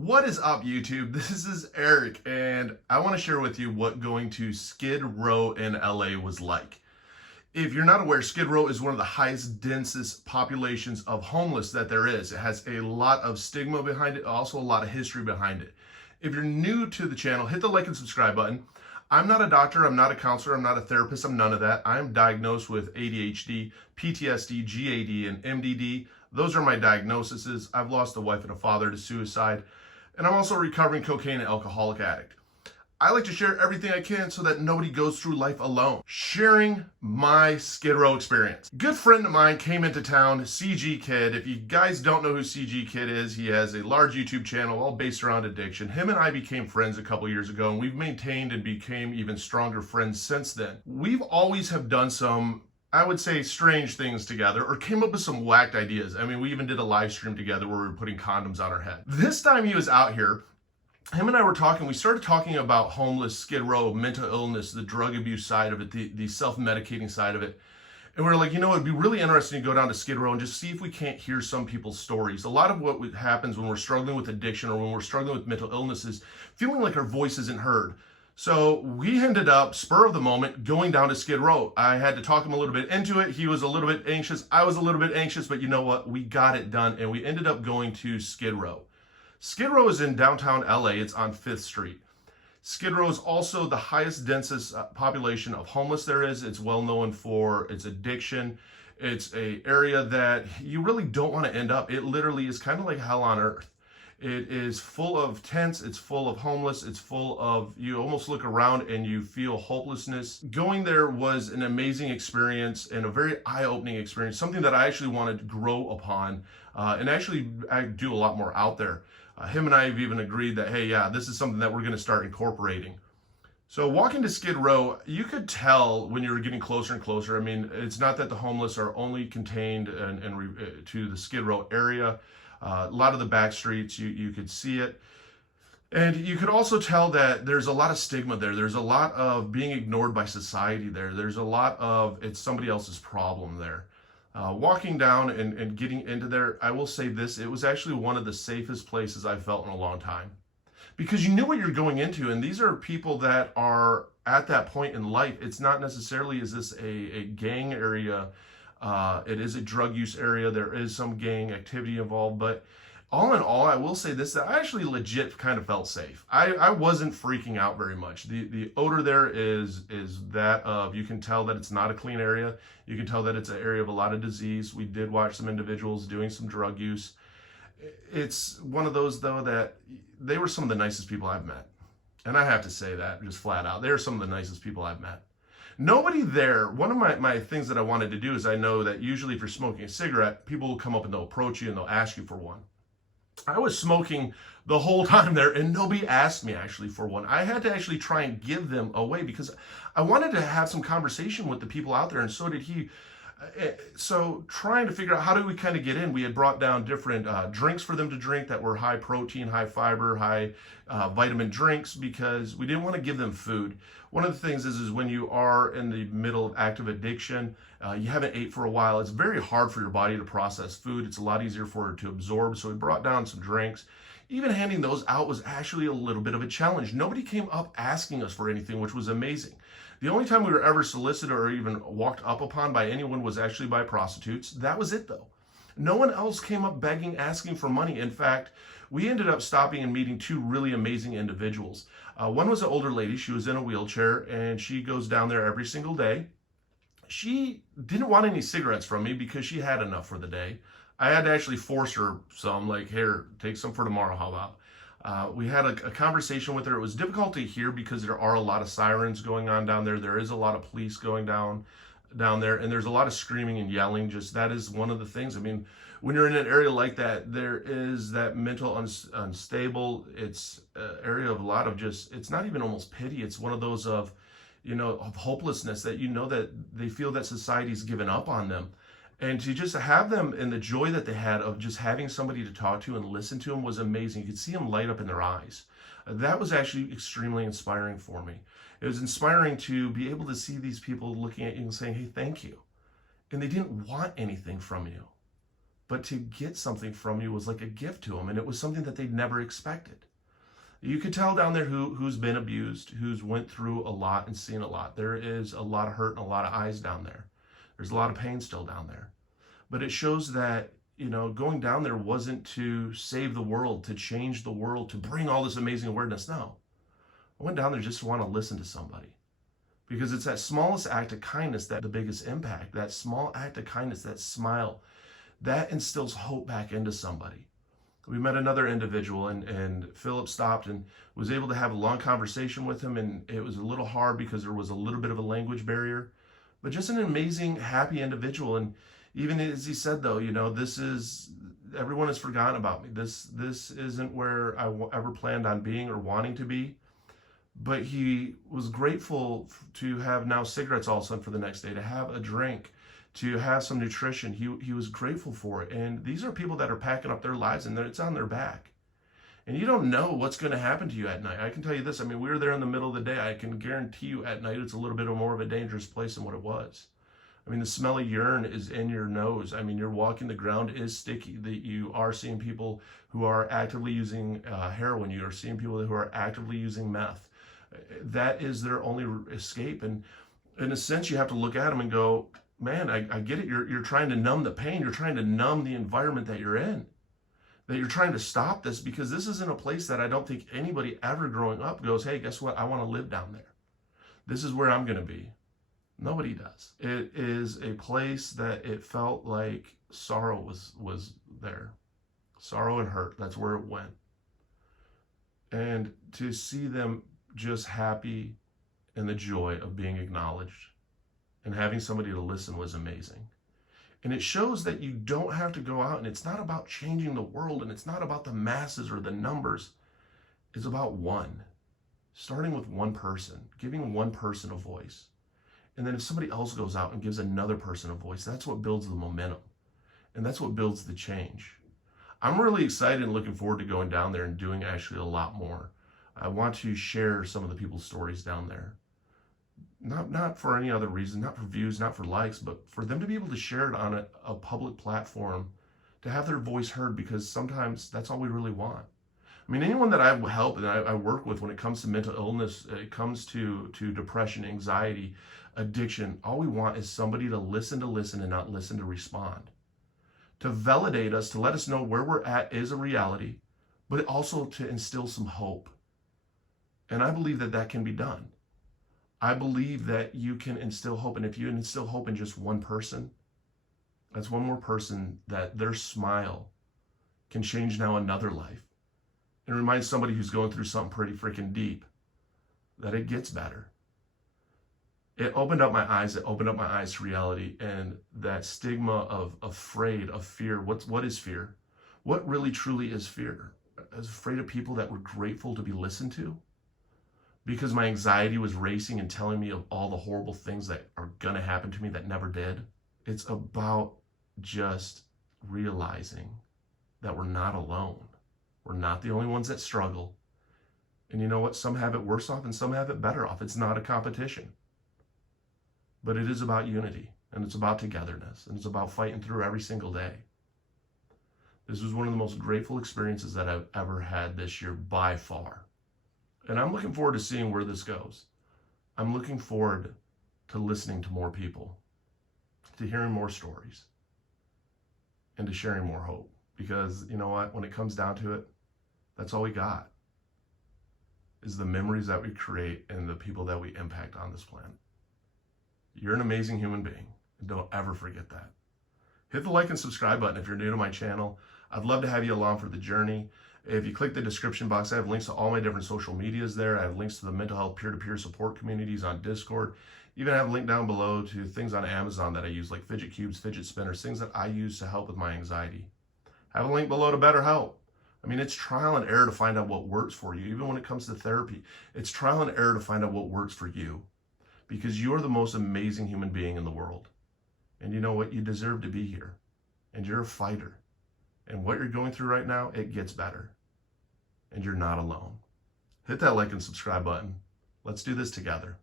What is up, YouTube? This is Eric, and I want to share with you what going to Skid Row in LA was like. If you're not aware, Skid Row is one of the highest, densest populations of homeless that there is. It has a lot of stigma behind it, also a lot of history behind it. If you're new to the channel, hit the like and subscribe button. I'm not a doctor, I'm not a counselor, I'm not a therapist, I'm none of that. I'm diagnosed with ADHD, PTSD, GAD, and MDD. Those are my diagnoses. I've lost a wife and a father to suicide. And I'm also a recovering cocaine and alcoholic addict. I like to share everything I can so that nobody goes through life alone. Sharing my Skid Row experience. Good friend of mine came into town, CG Kid. If you guys don't know who CG Kid is, he has a large YouTube channel all based around addiction. Him and I became friends a couple years ago, and we've maintained and became even stronger friends since then. We've always have done some, I would say, strange things together, or came up with some whacked ideas. I mean, we even did a live stream together where we were putting condoms on our head. This time he was out here, him and I were talking, we started talking about homeless, Skid Row, mental illness, the drug abuse side of it, the self-medicating side of it. And we were like, you know, it'd be really interesting to go down to Skid Row and just see if we can't hear some people's stories. A lot of what happens when we're struggling with addiction or when we're struggling with mental illness is feeling like our voice isn't heard. So we ended up, spur of the moment, going down to Skid Row. I had to talk him a little bit into it. He was a little bit anxious. I was a little bit anxious, but you know what? We got it done, and we ended up going to Skid Row. Skid Row is in downtown LA. It's on 5th Street. Skid Row is also the highest, densest population of homeless there is. It's well known for its addiction. It's an area that you really don't want to end up. It literally is kind of like hell on earth. It is full of tents, it's full of homeless, it's full of, you almost look around and you feel hopelessness. Going there was an amazing experience and a very eye-opening experience, something that I actually wanted to grow upon and actually I do a lot more out there. Him and I have even agreed that, hey, yeah, this is something that we're going to start incorporating. So walking to Skid Row, you could tell when you were getting closer and closer. I mean, it's not that the homeless are only contained to the Skid Row area. A lot of the back streets, you could see it. And you could also tell that there's a lot of stigma there. There's a lot of being ignored by society there. There's a lot of it's somebody else's problem there. Walking down and getting into there, I will say this, it was actually one of the safest places I've felt in a long time. Because you knew what you're going into, and these are people that are at that point in life. It's not necessarily, is this a gang area? It is a drug use area. There is some gang activity involved, but all in all, I will say this, that I actually legit kind of felt safe. I wasn't freaking out very much. The odor there is that of, you can tell that it's not a clean area. You can tell that it's an area of a lot of disease. We did watch some individuals doing some drug use. It's one of those, though, that they were some of the nicest people I've met. And I have to say that just flat out. They're some of the nicest people I've met. Nobody there, one of my things that I wanted to do is I know that usually if you're smoking a cigarette, people will come up and they'll approach you and they'll ask you for one. I was smoking the whole time there and nobody asked me actually for one. I had to actually try and give them away because I wanted to have some conversation with the people out there, and so did he. So trying to figure out how do we kind of get in, we had brought down different drinks for them to drink that were high protein, high fiber, high vitamin drinks, because we didn't want to give them food. One of the things is when you are in the middle of active addiction, you haven't ate for a while, it's very hard for your body to process food. It's a lot easier for it to absorb. So we brought down some drinks. Even handing those out was actually a little bit of a challenge. Nobody came up asking us for anything, which was amazing. The only time we were ever solicited or even walked up upon by anyone was actually by prostitutes. That was it, though. No one else came up begging, asking for money. In fact, we ended up stopping and meeting two really amazing individuals. One was an older lady. She was in a wheelchair, and she goes down there every single day. She didn't want any cigarettes from me because she had enough for the day. I had to actually force her some, like, here, take some for tomorrow, how about? We had a conversation with her. It was difficult to hear because there are a lot of sirens going on down there. There is a lot of police going down there, and there's a lot of screaming and yelling. Just that is one of the things. I mean, when you're in an area like that, there is that mental unstable. It's an area of a lot of just, it's not even almost pity. It's one of those of, you know, of hopelessness that, you know, that they feel that society's given up on them. And to just have them and the joy that they had of just having somebody to talk to and listen to them was amazing. You could see them light up in their eyes. That was actually extremely inspiring for me. It was inspiring to be able to see these people looking at you and saying, hey, thank you. And they didn't want anything from you. but to get something from you was like a gift to them, and it was something that they'd never expected. You could tell down there who's been abused, who's went through a lot and seen a lot. There is a lot of hurt and a lot of eyes down there. There's a lot of pain still down there. But it shows that, going down there wasn't to save the world, to change the world, to bring all this amazing awareness. No. I went down there just to want to listen to somebody. Because it's that smallest act of kindness that the biggest impact. That small act of kindness, that smile, that instills hope back into somebody. We met another individual, and Philip stopped and was able to have a long conversation with him, and it was a little hard because there was a little bit of a language barrier, but just an amazing, happy individual. And even as he said, though, everyone has forgotten about me. This isn't where I ever planned on being or wanting to be. But he was grateful to have now cigarettes all of a sudden for the next day, to have a drink, to have some nutrition. He was grateful for it. And these are people that are packing up their lives, and it's on their back. And you don't know what's going to happen to you at night. I can tell you this. I mean, we were there in the middle of the day. I can guarantee you at night it's a little bit more of a dangerous place than what it was. I mean, the smell of urine is in your nose. I mean, you're walking, the ground is sticky. You are seeing people who are actively using heroin. You are seeing people who are actively using meth. That is their only escape. And in a sense, you have to look at them and go, man, I get it. You're trying to numb the pain. You're trying to numb the environment that you're in. That you're trying to stop this, because this isn't a place that I don't think anybody ever growing up goes, hey, guess what? I want to live down there. This is where I'm going to be. Nobody does. It is a place that it felt like sorrow was there. Sorrow and hurt. That's where it went. And to see them just happy in the joy of being acknowledged and having somebody to listen was amazing. And it shows that you don't have to go out, and it's not about changing the world, and it's not about the masses or the numbers. It's about one. Starting with one person, giving one person a voice. And then if somebody else goes out and gives another person a voice, that's what builds the momentum. And that's what builds the change. I'm really excited and looking forward to going down there and doing actually a lot more. I want to share some of the people's stories down there. Not for any other reason, not for views, not for likes, but for them to be able to share it on a public platform, to have their voice heard, because sometimes that's all we really want. I mean, anyone that I help and I work with when it comes to mental illness, it comes to depression, anxiety, addiction, all we want is somebody to listen and not listen to respond. To validate us, to let us know where we're at is a reality, but also to instill some hope. And I believe that can be done. I believe that you can instill hope. And if you instill hope in just one person, that's one more person that their smile can change now another life. And remind somebody who's going through something pretty freaking deep that it gets better. It opened up my eyes. It opened up my eyes to reality, and that stigma of afraid, of fear. What is fear? What really truly is fear? I was afraid of people that were grateful to be listened to, because my anxiety was racing and telling me of all the horrible things that are going to happen to me that never did. It's about just realizing that we're not alone. We're not the only ones that struggle. And you know what? Some have it worse off and some have it better off. It's not a competition. But it is about unity, and it's about togetherness, and it's about fighting through every single day. This was one of the most grateful experiences that I've ever had this year by far. And I'm looking forward to seeing where this goes. I'm looking forward to listening to more people, to hearing more stories, and to sharing more hope. Because you know what? When it comes down to it, that's all we got, is the memories that we create and the people that we impact on this planet. You're an amazing human being. And don't ever forget that. Hit the like and subscribe button if you're new to my channel. I'd love to have you along for the journey. If you click the description box, I have links to all my different social medias there. I have links to the mental health peer-to-peer support communities on Discord. Even have a link down below to things on Amazon that I use, like fidget cubes, fidget spinners, things that I use to help with my anxiety. I have a link below to BetterHelp. I mean, it's trial and error to find out what works for you. Even when it comes to therapy, it's trial and error to find out what works for you. Because you are the most amazing human being in the world. And you know what? You deserve to be here. And you're a fighter. And what you're going through right now, it gets better. And you're not alone. Hit that like and subscribe button. Let's do this together.